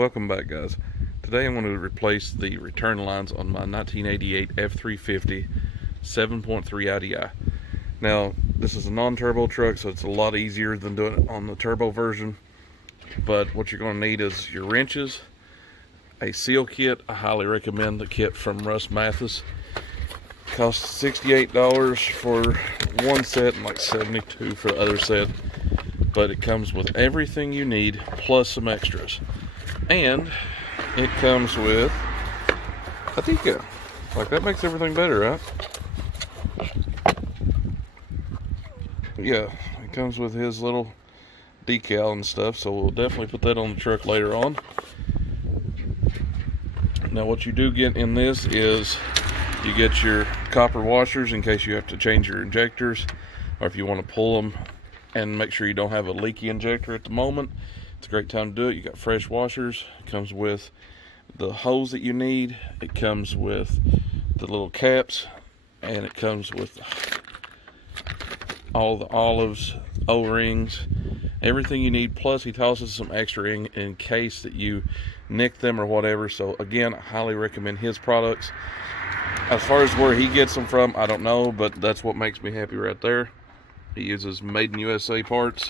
Welcome back, guys. Today I'm going to replace the return lines on my 1988 F350 7.3 IDI. Now, this is a non-turbo truck, so it's a lot easier than doing it on the turbo version. But what you're going to need is your wrenches, a seal kit. I highly recommend the kit from Russ Mathis. Costs $68 for one set and like $72 for the other set. But it comes with everything you need plus some extras. And it comes with a decal. Like, that makes everything better, right? Yeah, it comes with his little decal and stuff, so we'll definitely put that on the truck later on. Now, what you do get in this is you get your copper washers in case you have to change your injectors, or if you want to pull them and make sure you don't have a leaky injector at the moment. It's a great time to do it. You got fresh washers. It comes with the hose that you need. It comes with the little caps, and it comes with all the olives, O-rings, everything you need. Plus, he tosses some extra in case that you nick them or whatever. So again, I highly recommend his products. As far as where he gets them from, I don't know, but that's what makes me happy right there. He uses made in USA parts.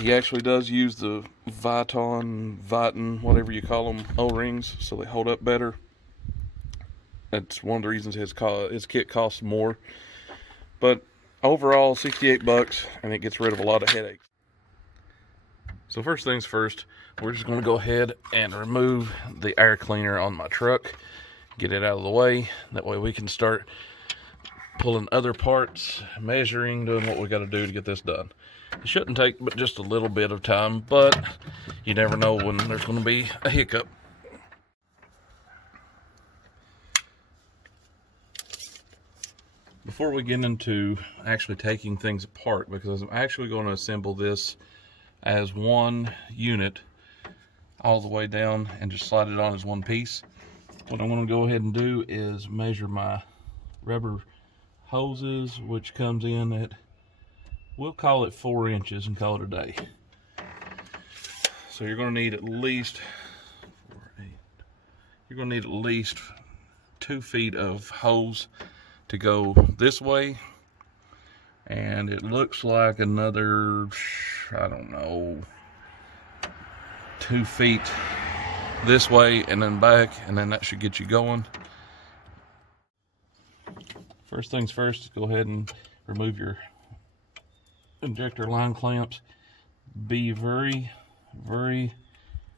He actually does use the Viton, whatever you call them, O-rings, so they hold up better. That's one of the reasons his kit costs more. But overall, $68, and it gets rid of a lot of headaches. So first things first, we're just going to go ahead and remove the air cleaner on my truck. Get it out of the way. That way we can start pulling other parts, measuring, doing what we got to do to get this done. It shouldn't take but just a little bit of time, but you never know when there's going to be a hiccup. Before we get into actually taking things apart, because I'm actually going to assemble this as one unit all the way down and just slide it on as one piece, what I'm going to go ahead and do is measure my rubber hoses, which comes in at, we'll call it 4 inches and call it a day. So you're going to need at least 2 feet of hose to go this way, and it looks like another, I don't know, 2 feet this way and then back, and then that should get you going. First things first, go ahead and remove your injector line clamps. Be very, very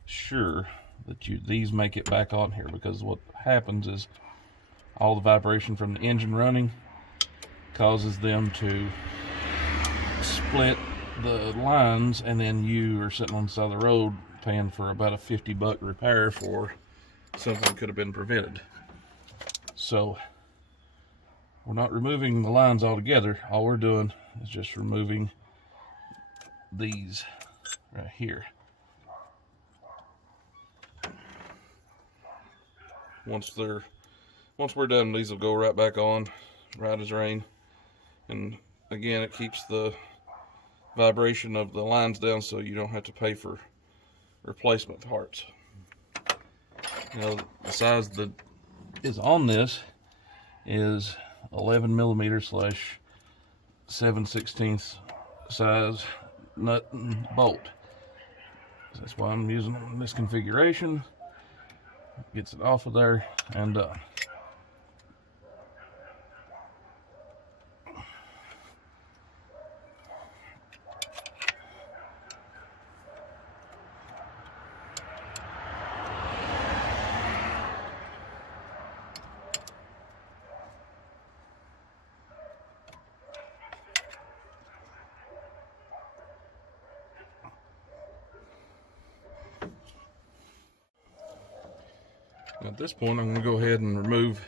sure that these make it back on here, because what happens is all the vibration from the engine running causes them to split the lines, and then you are sitting on the side of the road paying for about a $50 repair for something that could have been prevented. So we're not removing the lines altogether. All we're doing is just removing these right here. Once we're done, these will go right back on, right as rain. And again, it keeps the vibration of the lines down, so you don't have to pay for replacement parts. Now, the size that is on this is 11 millimeter / 7/16 size nut and bolt. That's why I'm using this configuration. Gets it off of there and done. At this point, I'm going to go ahead and remove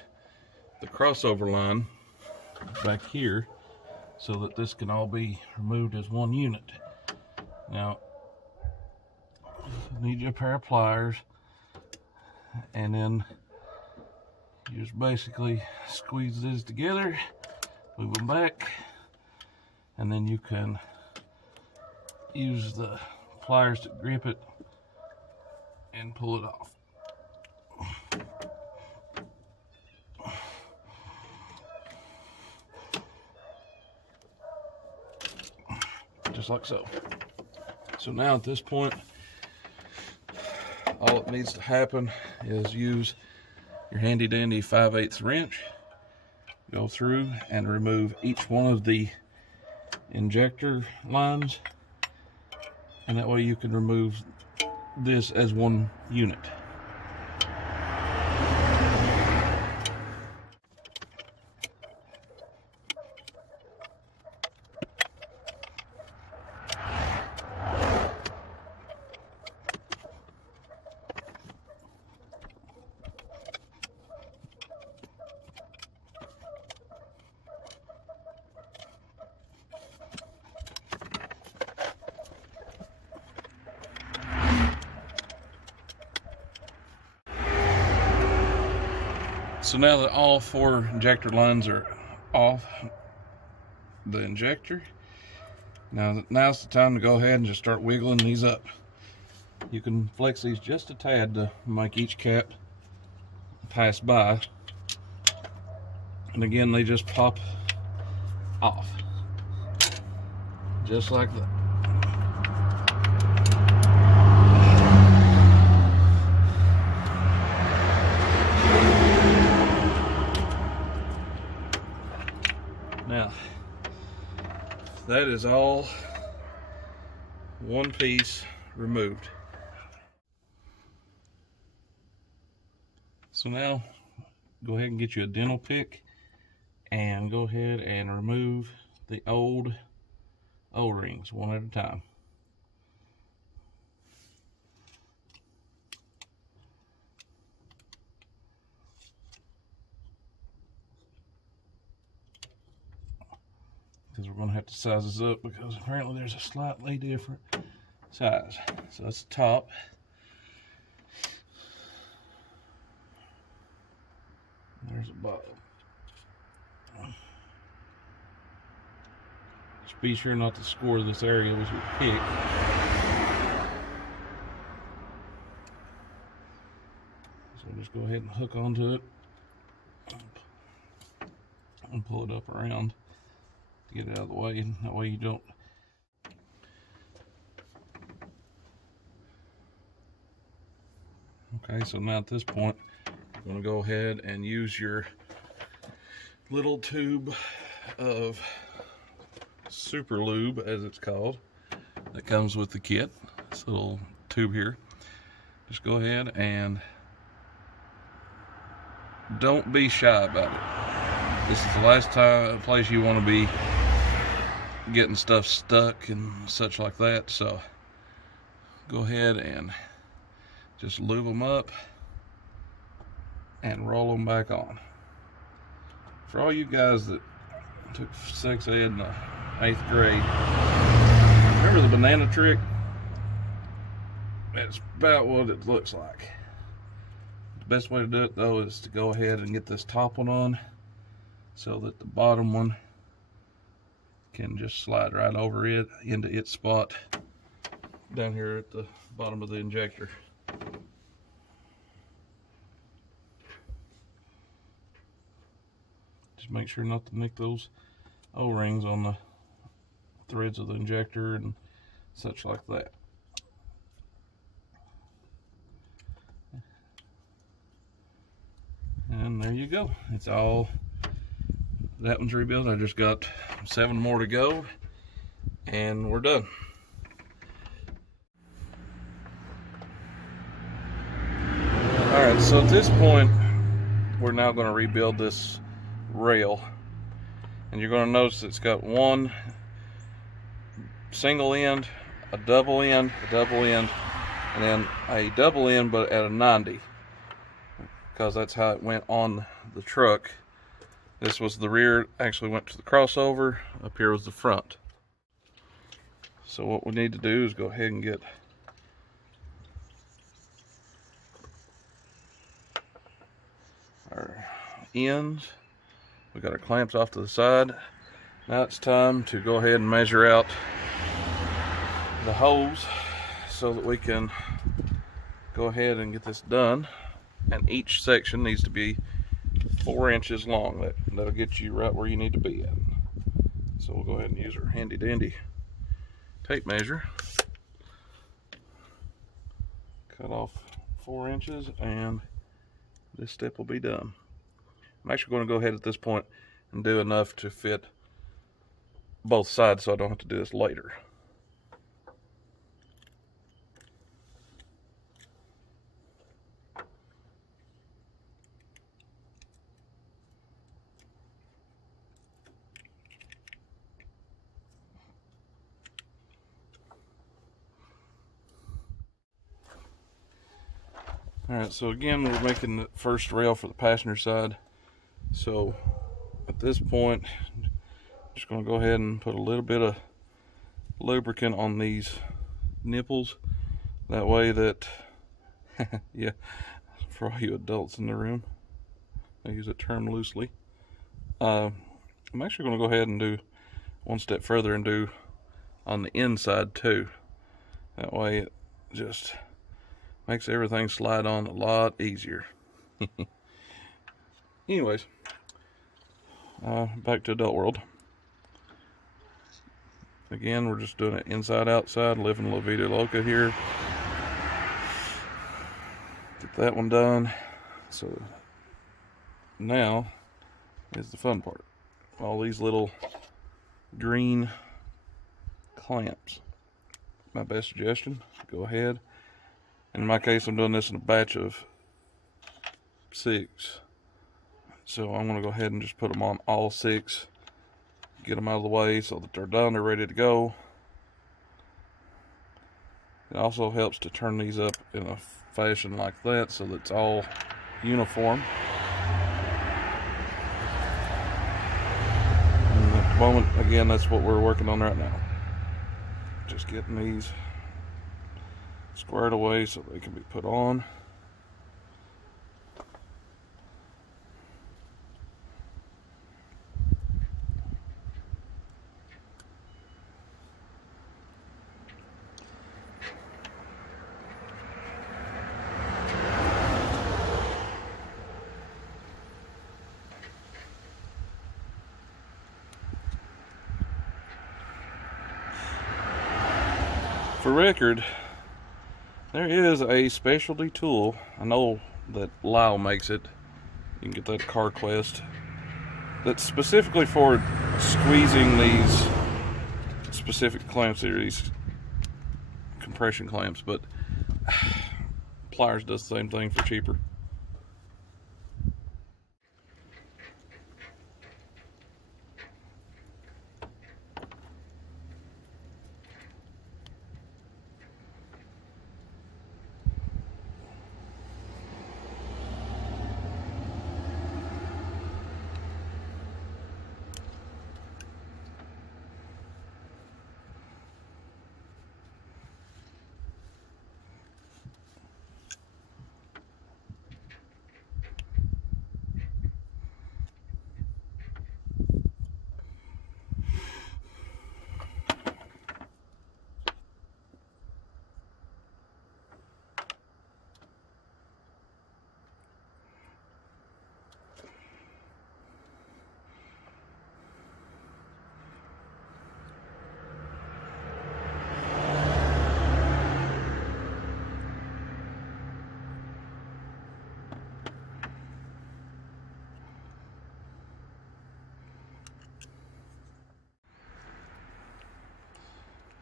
the crossover line back here so that this can all be removed as one unit. Now, you need a pair of pliers, and then you just basically squeeze these together, move them back, and then you can use the pliers to grip it and pull it off. Just like so. So now at this point, all it needs to happen is use your handy dandy 5/8 wrench, go through and remove each one of the injector lines, and that way you can remove this as one unit. So now that all 4 injector lines are off the injector, now's the time to go ahead and just start wiggling these up. You can flex these just a tad to make each cap pass by, and again they just pop off just like that. Now, that is all one piece removed. So now, go ahead and get you a dental pick and go ahead and remove the old O-rings one at a time. Because we're going to have to size this up, because apparently there's a slightly different size. So that's the top. There's the bottom. Just be sure not to score this area with your pick. So just go ahead and hook onto it and pull it up around to get it out of the way, and that way you don't. Okay, so now at this point, I'm going to go ahead and use your little tube of super lube, as it's called, that comes with the kit. This little tube here. Just go ahead and don't be shy about it. This is the last place you want to be getting stuff stuck and such like that, so go ahead and just lube them up and roll them back on. For all you guys that took sex ed in the 8th grade, remember the banana trick? That's about what it looks like. The best way to do it though is to go ahead and get this top one on so that the bottom one can just slide right over it into its spot down here at the bottom of the injector. Just make sure not to nick those O-rings on the threads of the injector and such like that. And there you go. It's all, that one's rebuilt. I just got 7 more to go and we're done. Alright, so at this point we're now going to rebuild this rail, and you're going to notice it's got one single end, a double end, and then a double end but at a 90, because that's how it went on the truck. This was the rear, actually went to the crossover. Up here was the front. So what we need to do is go ahead and get our ends. We got our clamps off to the side. Now it's time to go ahead and measure out the holes so that we can go ahead and get this done. And each section needs to be 4 inches long. That'll get you right where you need to be at. So we'll go ahead and use our handy dandy tape measure. Cut off 4 inches and this step will be done. I'm actually going to go ahead at this point and do enough to fit both sides so I don't have to do this later. Alright, so again, we're making the first rail for the passenger side. So at this point, I'm just going to go ahead and put a little bit of lubricant on these nipples. That way that, yeah, for all you adults in the room, I use that term loosely. I'm actually going to go ahead and do one step further and do on the inside too. That way it just makes everything slide on a lot easier. Anyways, back to adult world. Again, we're just doing it inside outside, living La Vida Loca here. Get that one done. So now is the fun part. All these little green clamps. My best suggestion, go ahead. In my case, I'm doing this in a batch of 6. So I'm going to go ahead and just put them on all 6. Get them out of the way so that they're done, they're ready to go. It also helps to turn these up in a fashion like that so that it's all uniform. And at the moment, again, that's what we're working on right now. Just getting these squared away so they can be put on. For record, there is a specialty tool. I know that Lyle makes it. You can get that at CarQuest. That's specifically for squeezing these specific clamps here, these compression clamps, but pliers does the same thing for cheaper.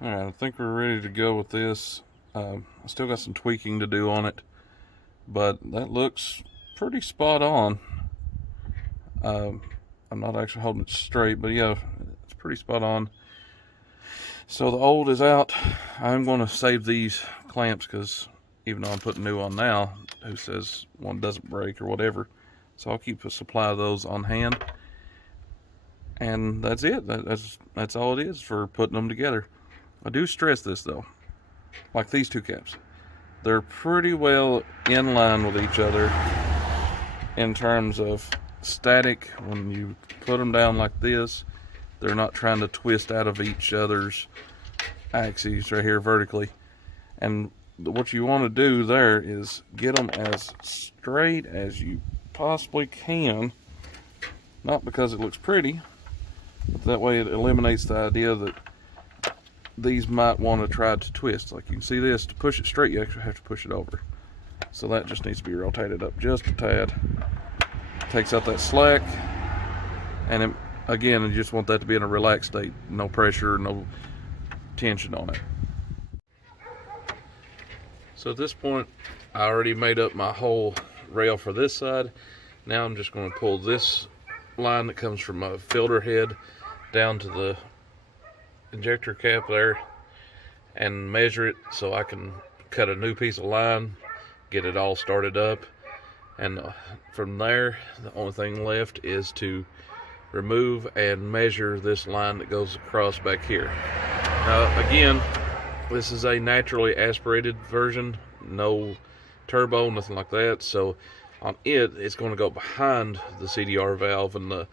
Alright, I think we're ready to go with this. I still got some tweaking to do on it, but that looks pretty spot on. I'm not actually holding it straight, but yeah, it's pretty spot on. So the old is out. I'm going to save these clamps because even though I'm putting new on now, who says one doesn't break or whatever. So I'll keep a supply of those on hand. And that's it. That's all it is for putting them together. I do stress this though, like these two caps, they're pretty well in line with each other in terms of static. When you put them down like this, they're not trying to twist out of each other's axes right here vertically. And what you want to do there is get them as straight as you possibly can. Not because it looks pretty, but that way it eliminates the idea that these might want to try to twist. Like you can see this, to push it straight you actually have to push it over. So that just needs to be rotated up just a tad. Takes out that slack, and it, again, you just want that to be in a relaxed state. No pressure, no tension on it. So at this point, I already made up my whole rail for this side. Now I'm just going to pull this line that comes from my filter head down to the injector cap there and measure it so I can cut a new piece of line, get it all started up, and from there the only thing left is to remove and measure this line that goes across back here. Now again, this is a naturally aspirated version, no turbo, nothing like that, so on it, it's going to go behind the CDR valve and the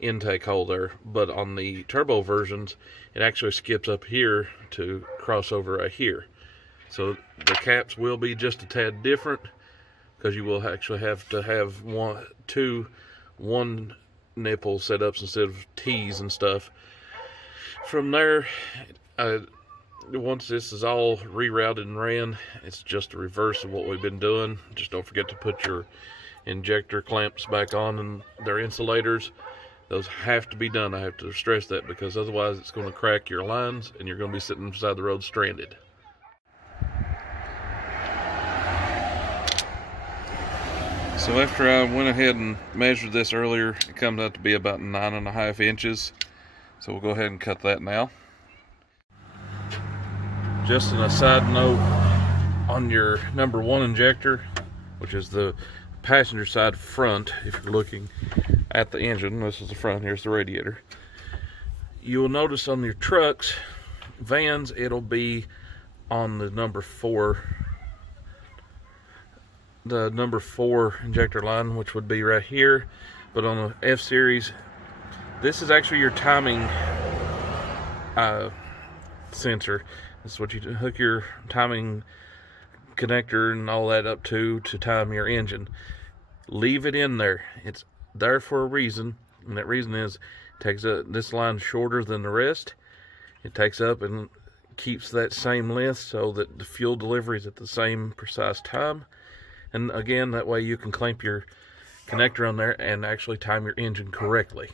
intake hole there. But on the turbo versions, it actually skips up here to cross over right here. So the caps will be just a tad different, because you will actually have to have two nipple setups instead of T's and stuff. From there, once this is all rerouted and ran, it's just a reverse of what we've been doing. Just don't forget to put your injector clamps back on and their insulators. Those have to be done. I have to stress that, because otherwise it's going to crack your lines and you're going to be sitting beside the road stranded. So after I went ahead and measured this earlier, it comes out to be about 9.5 inches. So we'll go ahead and cut that now. Just an aside note, on your number 1 injector, which is the passenger side front, if you're looking at the engine, this is the front, here's the radiator. You will notice on your trucks, vans, it'll be on the number 4 injector line, which would be right here. But on the F series, this is actually your timing sensor. This is what you hook your timing connector and all that up to time your engine. Leave it in there. It's there for a reason, and that reason is it takes this line shorter than the rest. It takes up and keeps that same length so that the fuel delivery is at the same precise time. And again, that way you can clamp your connector on there and actually time your engine correctly.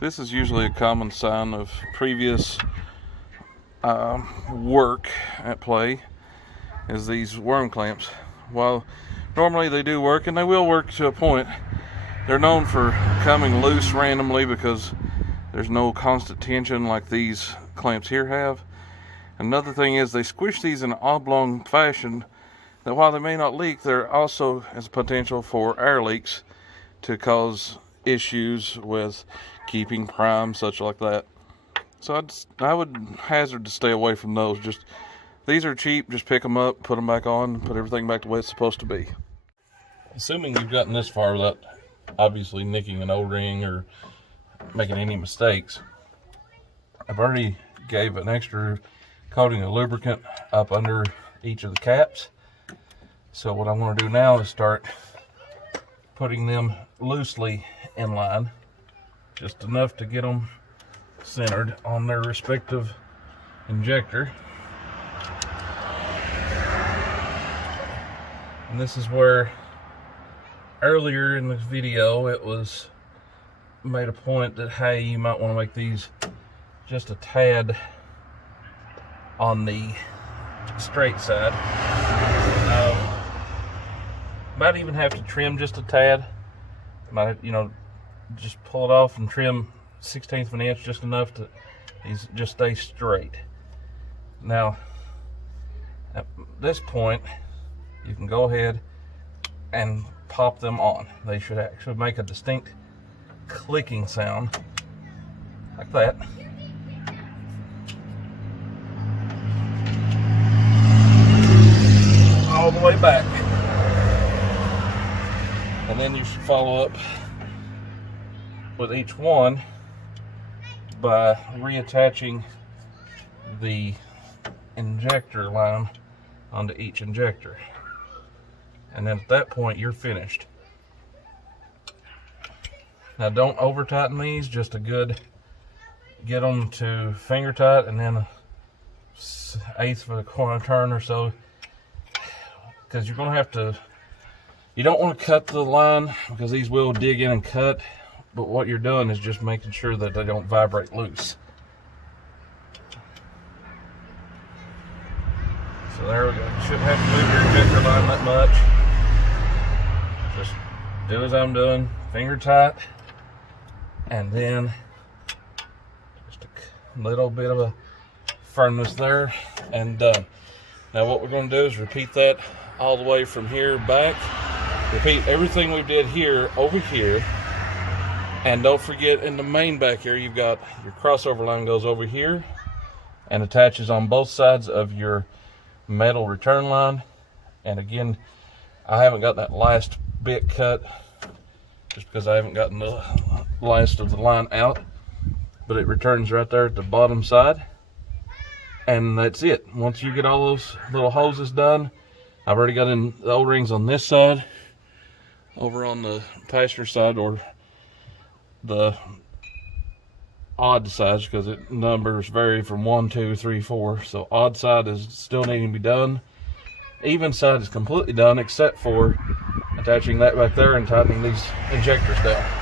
This is usually a common sign of previous work at play, is these worm clamps. While normally they do work, and they will work to a point, they're known for coming loose randomly because there's no constant tension like these clamps here have. Another thing is they squish these in an oblong fashion that while they may not leak, there also has potential for air leaks to cause issues with keeping prime, such like that. So I would hazard to stay away from those. These are cheap, just pick them up, put them back on, put everything back the way it's supposed to be. Assuming you've gotten this far without obviously nicking an O-ring or making any mistakes, I've already gave an extra coating of lubricant up under each of the caps. So what I want to do now is start putting them loosely in line, just enough to get them centered on their respective injector. And this is where earlier in the video it was made a point that, hey, you might want to make these just a tad on the straight side. Might even have to trim just a tad. Might, just pull it off and trim 1/16 of an inch, just enough to these just stay straight. Now, at this point, you can go ahead and pop them on. They should actually make a distinct clicking sound like that. All the way back. And then you should follow up with each one by reattaching the injector line onto each injector. And then at that point, you're finished. Now don't over tighten these, just a good, get them to finger tight, and then 1/8 of a corner turn or so, because you're gonna have to, you don't want to cut the line because these will dig in and cut, but what you're doing is just making sure that they don't vibrate loose. So there we go. You shouldn't have to move your injector line that much. Just do as I'm doing, finger tight, and then just a little bit of a firmness there, and done. Now what we're going to do is repeat that all the way from here back. Repeat everything we did here over here, and don't forget in the main back here, you've got your crossover line goes over here and attaches on both sides of your metal return line. And again, I haven't got that last bit cut just because I haven't gotten the last of the line out, but it returns right there at the bottom side, and that's it. Once you get all those little hoses done, I've already got in the O-rings on this side. Over on the passenger side, or the odd sides, because it numbers vary from 1, 2, 3, 4. So odd side is still needing to be done. Even side is completely done, except for attaching that back there and tightening these injectors down.